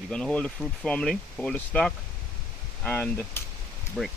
We're gonna hold the fruit firmly, hold the stalk, and break.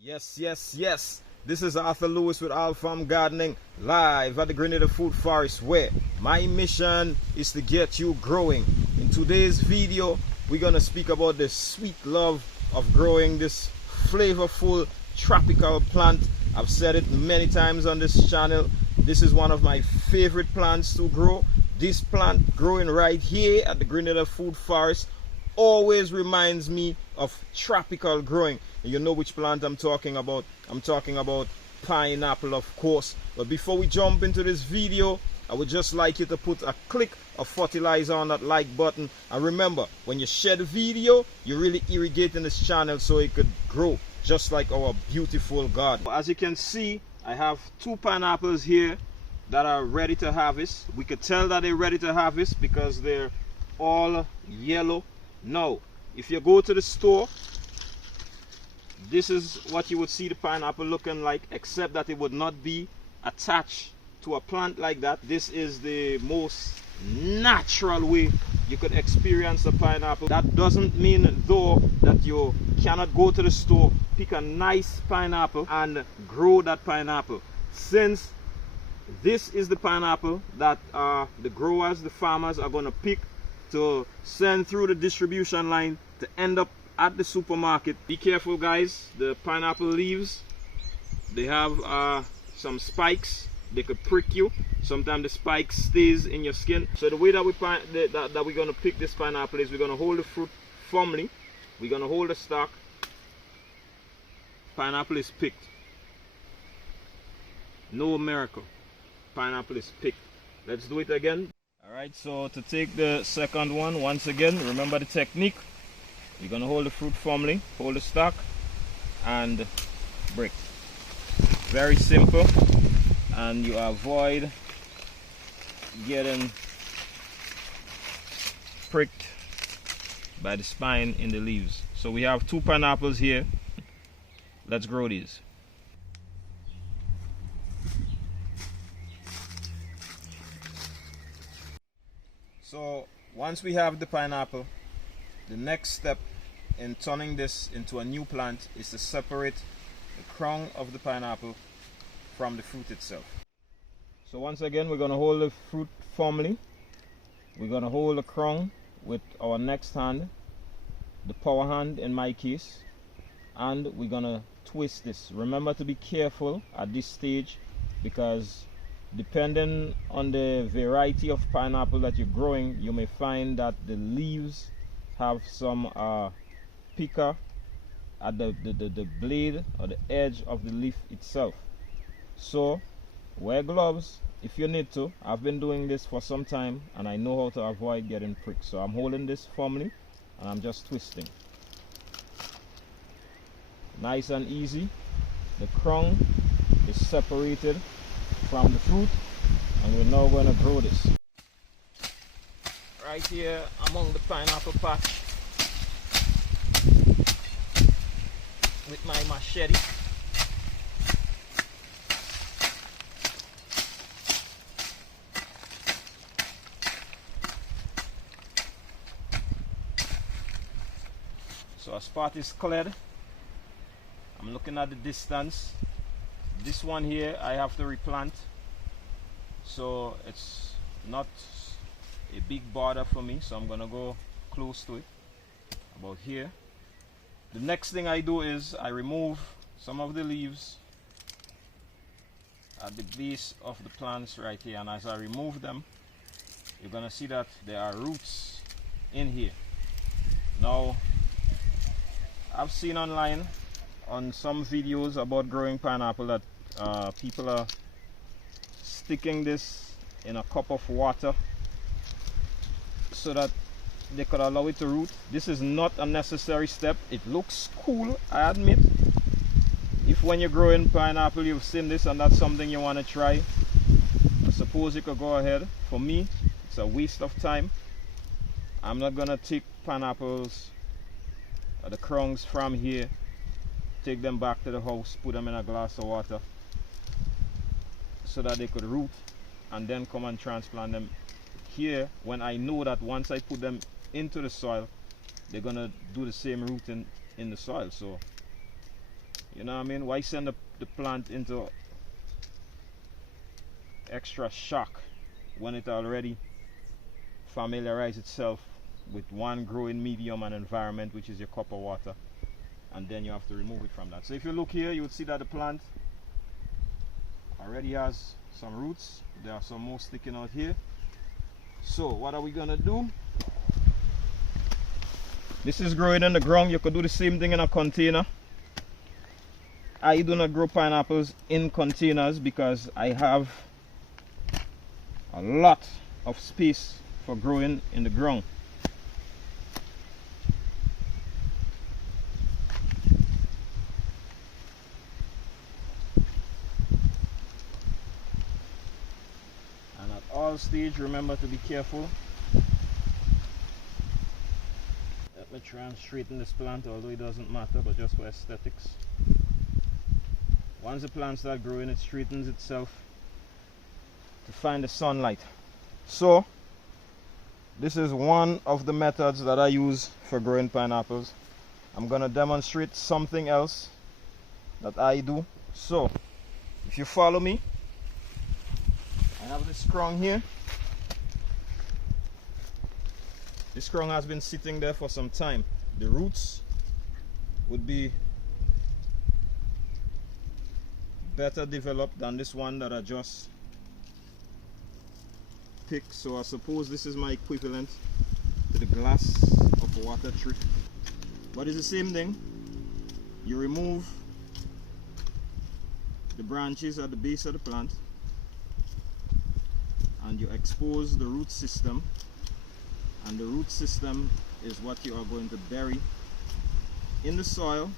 Yes, yes, yes. This is Arthur Lewis with All Farm Gardening, live at the Grenada Food Forest, where my mission is to get you growing. In today's video, we're gonna speak about the sweet love of growing this flavorful tropical plant. I've said it many times on this channel. This is one of my favorite plants to grow. This plant growing right here at the Grenada Food Forest always reminds me of tropical growing. And you know which plant I'm talking about. I'm talking about pineapple, of course. But before we jump into this video, I would just like you to put a click of fertilizer on that like button. And remember, when you share the video, you're really irrigating this channel so it could grow just like our beautiful garden. As you can see, I have 2 pineapples here that are ready to harvest. We could tell that they're ready to harvest because they're all yellow. Now, if you go to the store, this is what you would see the pineapple looking like, except that it would not be attached to a plant like that. This is the most natural way you could experience a pineapple. That doesn't mean though that you cannot go to the store, pick a nice pineapple and grow that pineapple. Since this is the pineapple that the growers, the farmers are going to pick to send through the distribution line to end up at the supermarket. Be careful, guys. The pineapple leaves, they have some spikes. They could prick you. Sometimes the spike stays in your skin. So the way that we're going to pick this pineapple is we're going to hold the fruit firmly. We're going to hold the stalk. Pineapple is picked. No miracle. Pineapple is picked. Let's do it again. Alright, so to take the second one, once again, remember the technique. You're going to hold the fruit firmly, hold the stalk, and break. Very simple, and you avoid getting pricked by the spine in the leaves. So we have 2 pineapples here. Let's grow these. So once we have the pineapple, the next step in turning this into a new plant is to separate the crown of the pineapple from the fruit itself. So once again, we're going to hold the fruit firmly. We're going to hold the crown with our next hand, the power hand in my case, and we're going to twist this. Remember to be careful at this stage, because depending on the variety of pineapple that you're growing, you may find that the leaves have some picker at the blade or the edge of the leaf itself. So wear gloves if you need to. I've been doing this for some time and I know how to avoid getting pricked. So I'm holding this firmly and I'm just twisting. Nice and easy. The crown is separated from the fruit, and we're now going to grow this right here among the pineapple patch with my machete. So a spot is cleared. I'm looking at the distance. This one here I have to replant, so it's not a big border for me, so I'm gonna go close to it, about here. The next thing I do is I remove some of the leaves at the base of the plants right here, and as I remove them, you're gonna see that there are roots in here. Now, I've seen online on some videos about growing pineapple that people are sticking this in a cup of water so that they could allow it to root. This is not a necessary step. It looks cool, I admit. If when you're growing pineapple you've seen this and that's something you want to try, I suppose you could go ahead. For me, it's a waste of time. I'm not gonna take pineapples, the crowns from here, take them back to the house, put them in a glass of water so that they could root, and then come and transplant them here when I know that once I put them into the soil, they're gonna do the same rooting in the soil. So you know what I mean? Why send the plant into extra shock when it already familiarized itself with one growing medium and environment, which is your copper water, and then you have to remove it from that. So if you look here, you would see that the plant already has some roots. There are some more sticking out here. So what are we gonna do? This is growing in the ground. You could do the same thing in a container. I do not grow pineapples in containers because I have a lot of space for growing in the ground. And at all stages, remember to be careful. Let me try and straighten this plant, although it doesn't matter, but just for aesthetics. Once the plant starts growing, it straightens itself to find the sunlight. So this is one of the methods that I use for growing pineapples. I'm gonna demonstrate something else that I do. So if you follow me, I have this scrong here. This scrong has been sitting there for some time. The roots would be better developed than this one that I just picked. So I suppose this is my equivalent to the glass of a water tree, but it's the same thing. You remove the branches at the base of the plant and you expose the root system, and the root system is what you are going to bury in the soil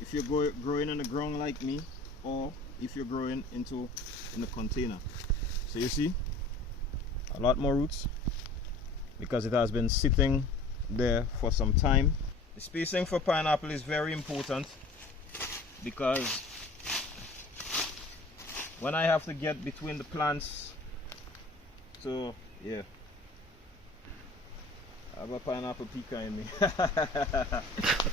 if you're growing in the ground like me, or if you're growing in a container. So you see a lot more roots because it has been sitting there for some time. The spacing for pineapple is very important because when I have to get between the plants, so yeah, I have a pineapple picker in me.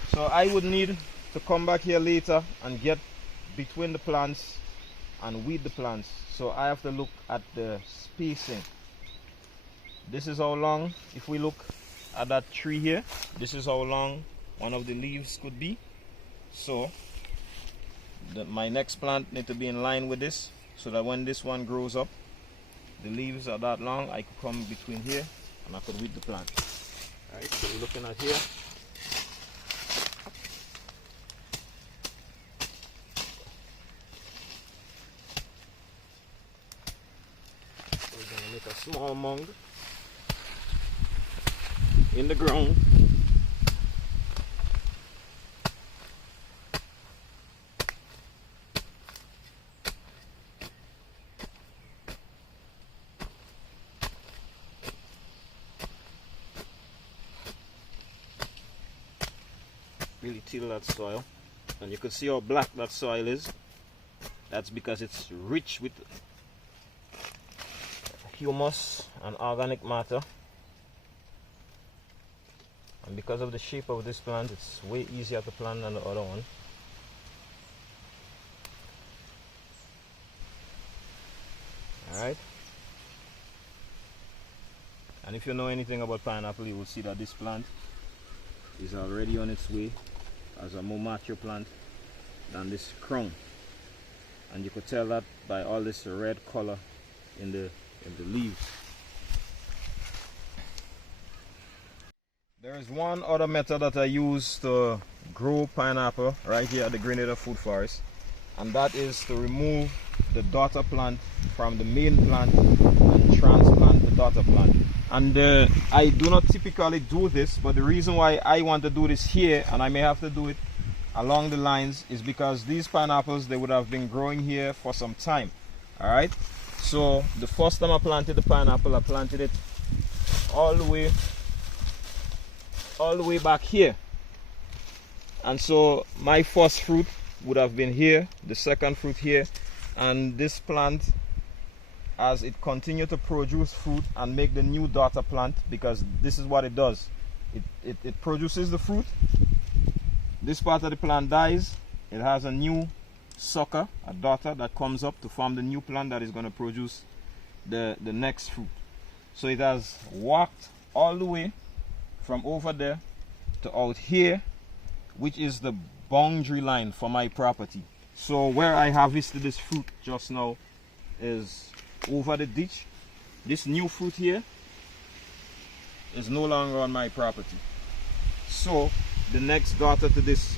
So I would need to come back here later and get between the plants and weed the plants. So I have to look at the spacing. This is how long, if we look at that tree here, this is how long one of the leaves could be. So my next plant need to be in line with this, so that when this one grows up, the leaves are that long, I could come between here and I could weed the plant. Alright, so we're looking at here. So we're going to make a small mound in the ground. Really till that soil, and you can see how black that soil is. That's because it's rich with humus and organic matter, and because of the shape of this plant, it's way easier to plant than the other one. Alright, and if you know anything about pineapple, you will see that this plant is already on its way as a more mature plant than this crown, and you could tell that by all this red color in the leaves. There is one other method that I use to grow pineapple right here at the Grenada Food Forest, and that is to remove the daughter plant from the main plant and transplant the daughter plant. And I do not typically do this, but the reason why I want to do this here, and I may have to do it along the lines, is because these pineapples, they would have been growing here for some time. Alright, so the first time I planted the pineapple, I planted it all the way back here, and so my first fruit would have been here, the second fruit here, and this plant as it continue to produce fruit and make the new daughter plant, because this is what it does. It produces the fruit. This part of the plant dies. It has a new sucker, a daughter that comes up to form the new plant that is going to produce the next fruit. So it has walked all the way from over there to out here, which is the boundary line for my property. So where I harvested this fruit just now is over the ditch. This new fruit here is no longer on my property. So the next daughter to this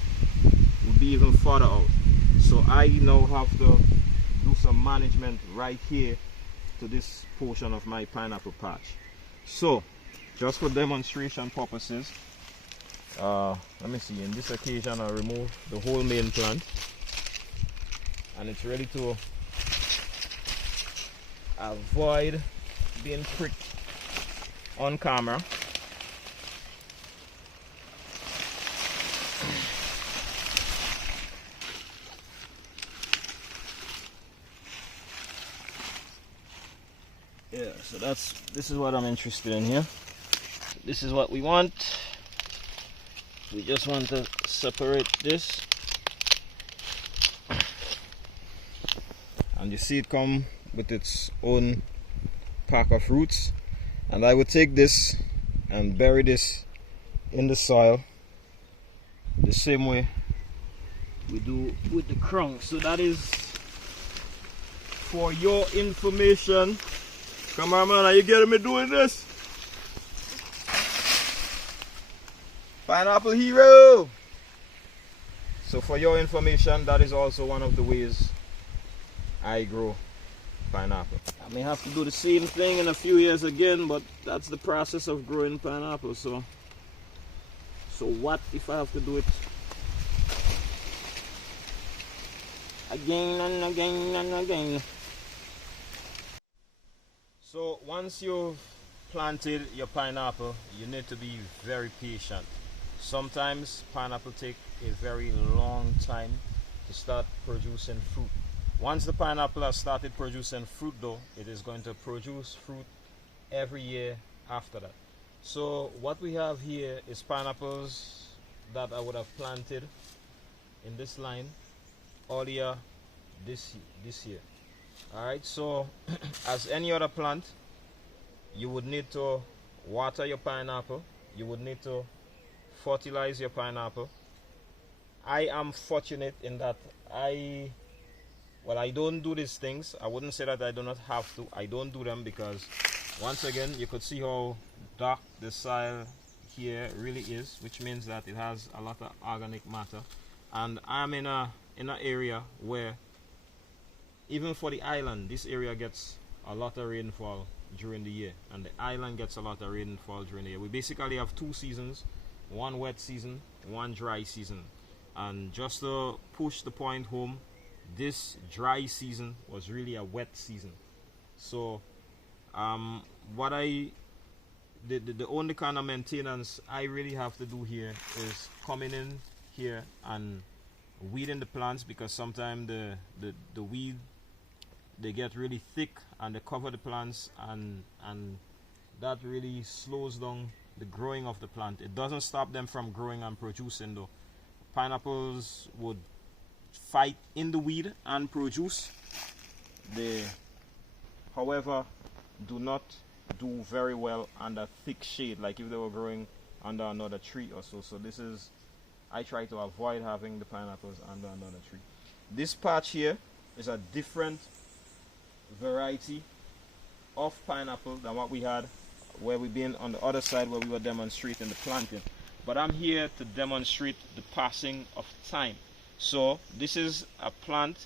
will be even further out. So I now have to do some management right here to this portion of my pineapple patch. So just for demonstration purposes, let me see, in this occasion I remove the whole main plant, and it's ready to avoid being pricked on camera. Yeah, so this is what I'm interested in here. This is what we want. We just want to separate this, and you see it come with its own pack of roots. And I would take this and bury this in the soil the same way we do with the crown. So that is for your information. Come on, man, are you getting me doing this? Pineapple hero! So for your information, that is also one of the ways I grow pineapple. I may have to do the same thing in a few years again, but that's the process of growing pineapple. So what if I have to do it again and again and again? So once you've planted your pineapple, you need to be very patient. Sometimes pineapple take a very long time to start producing fruit. Once the pineapple has started producing fruit though, it is going to produce fruit every year after that. So what we have here is pineapples that I would have planted in this line earlier this year. Alright, so as any other plant, you would need to water your pineapple. You would need to fertilize your pineapple. I am fortunate in that I don't do these things. I wouldn't say that I do not have to. I don't do them because, once again, you could see how dark the soil here really is, which means that it has a lot of organic matter. And I'm in an area where, even for the island, this area gets a lot of rainfall during the year, and the island gets a lot of rainfall during the year. We basically have two seasons, one wet season, one dry season. And just to push the point home, this dry season was really a wet season. So the only kind of maintenance I really have to do here is coming in here and weeding the plants, because sometimes the weed, they get really thick and they cover the plants, and that really slows down the growing of the plant. It doesn't stop them from growing and producing though. Pineapples would fight in the weed and produce. They, however, do not do very well under thick shade, like if they were growing under another tree or so. So this is, I try to avoid having the pineapples under another tree. This patch here is a different variety of pineapple than what we had where we've been on the other side where we were demonstrating the planting. But I'm here to demonstrate the passing of time. So this is a plant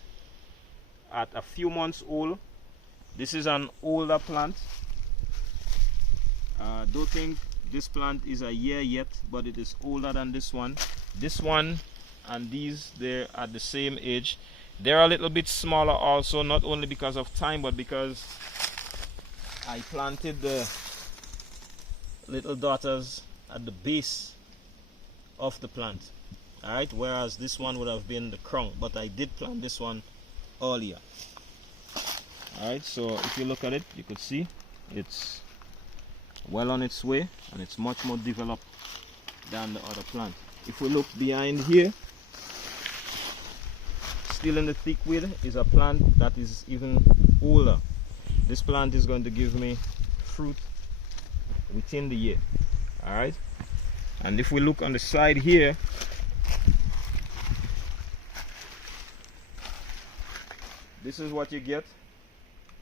at a few months old. This is an older plant. Don't think this plant is a year yet, but it is older than this one. This one and these, they're at the same age. They're a little bit smaller also, not only because of time, but because I planted the little daughters at the base of the plant. Alright, whereas this one would have been the crown, but I did plant this one earlier. Alright, so if you look at it, you could see it's well on its way, and it's much more developed than the other plant. If we look behind here, still in the thick weed, is a plant that is even older. This plant is going to give me fruit within the year. Alright, and if we look on the side here, this is what you get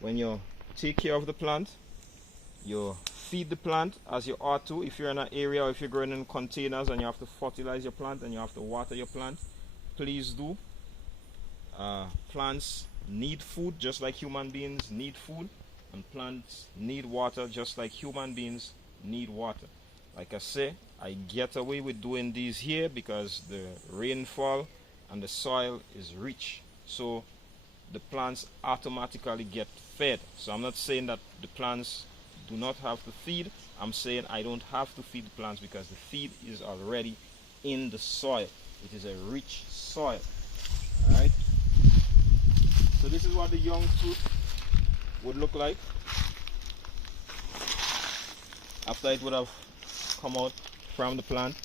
when you take care of the plant. You feed the plant as you ought to. If you're in an area, or if you're growing in containers and you have to fertilize your plant and you have to water your plant, please do. Plants need food just like human beings need food, and plants need water just like human beings need water. Like I say, I get away with doing these here because the rainfall and the soil is rich, so the plants automatically get fed. So I'm not saying that the plants do not have to feed. I'm saying I don't have to feed the plants because the feed is already in the soil. It is a rich soil. Alright, so this is what the young fruit would look like after it would have come out from the plant.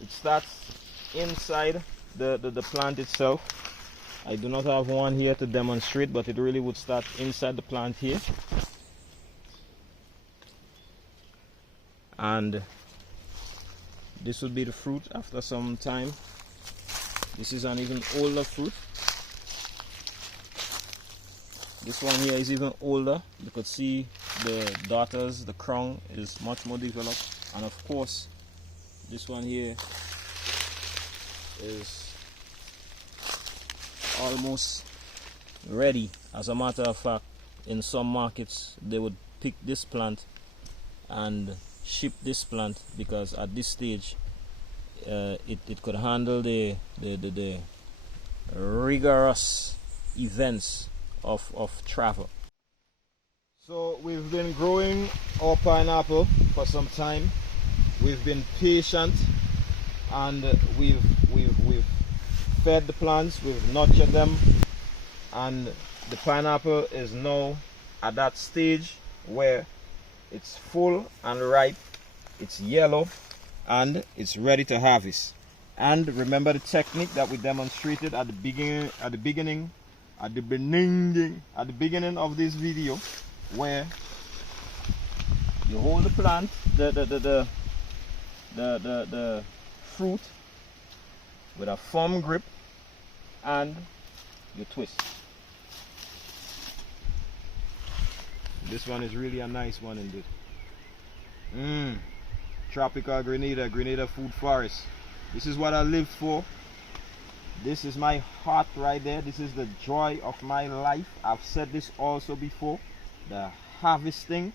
It starts inside the plant itself. I do not have one here to demonstrate, but it really would start inside the plant here. And this would be the fruit after some time. This is an even older fruit. This one here is even older. You could see the daughters, the crown is much more developed. And of course, this one here is almost ready. As a matter of fact, in some markets they would pick this plant and ship this plant because at this stage it could handle the rigorous events of travel. So we've been growing our pineapple for some time. We've been patient, and we've fed the plants, we've nurtured them, and the pineapple is now at that stage where it's full and ripe, it's yellow, and it's ready to harvest. And remember the technique that we demonstrated at the beginning of this video, where you hold the plant, the fruit with a firm grip, and you twist. This one is really a nice one indeed. Tropical Grenada food forest. This is what I live for. This is my heart right there. This is the joy of my life. I've said this also before. The harvesting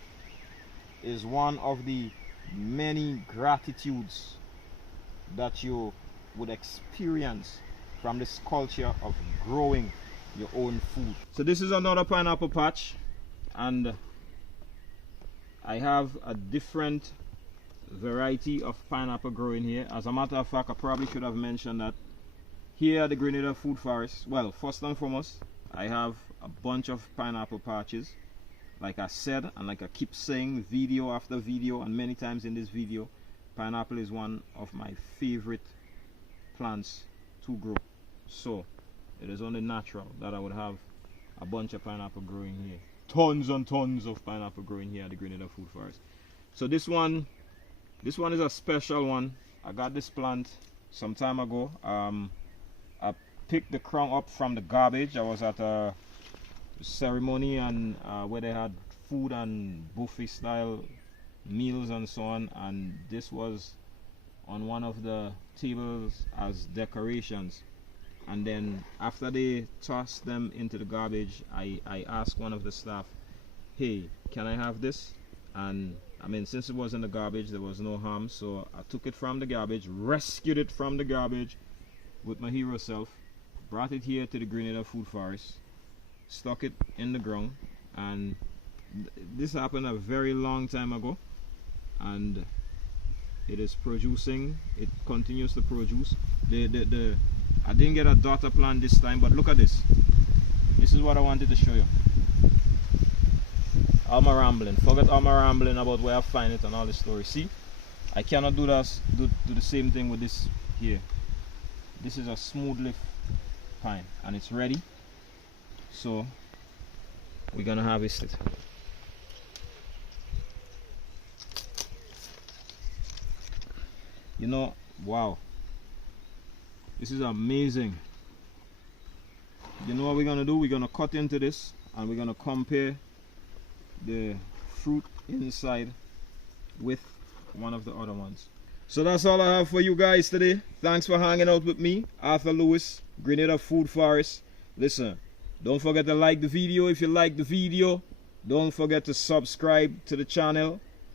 is one of the many gratitudes that you would experience from this culture of growing your own food. So this is another pineapple patch, and I have a different variety of pineapple growing here. As a matter of fact, I probably should have mentioned that here at the Grenada Food Forest, well, first and foremost, I have a bunch of pineapple patches. Like I said, and like I keep saying video after video and many times in this video, pineapple is one of my favorite plants to grow. So it is only natural that I would have a bunch of pineapple growing here. Tons and tons of pineapple growing here at the Grenada Food Forest. So this one is a special one. I got this plant some time ago. I picked the crown up from the garbage. I was at a ceremony and where they had food and buffet style meals and so on, and this was on one of the tables as decorations. And then after they tossed them into the garbage, I asked one of the staff, hey, can I have this? And I mean, since it was in the garbage, there was no harm, so I took it from the garbage, rescued it from the garbage with my hero self, brought it here to the Grenada Food Forest, stuck it in the ground, and this happened a very long time ago, and it is producing. It continues to produce. I didn't get a daughter plant this time, but look at this. This is what I wanted to show you. all my rambling. Forget all my rambling about where I find it and all the story. See, I cannot do that. Do the same thing with this here. This is a smooth leaf pine and it's ready. So we're gonna harvest it. You know, wow, this is amazing. You know what we're gonna do? We're gonna cut into this and we're gonna compare the fruit inside with one of the other ones. So that's all I have for you guys today. Thanks for hanging out with me, Arthur Lewis, Grenada Food Forest. Listen, don't forget to like the video if you like the video. Don't forget to subscribe to the channel.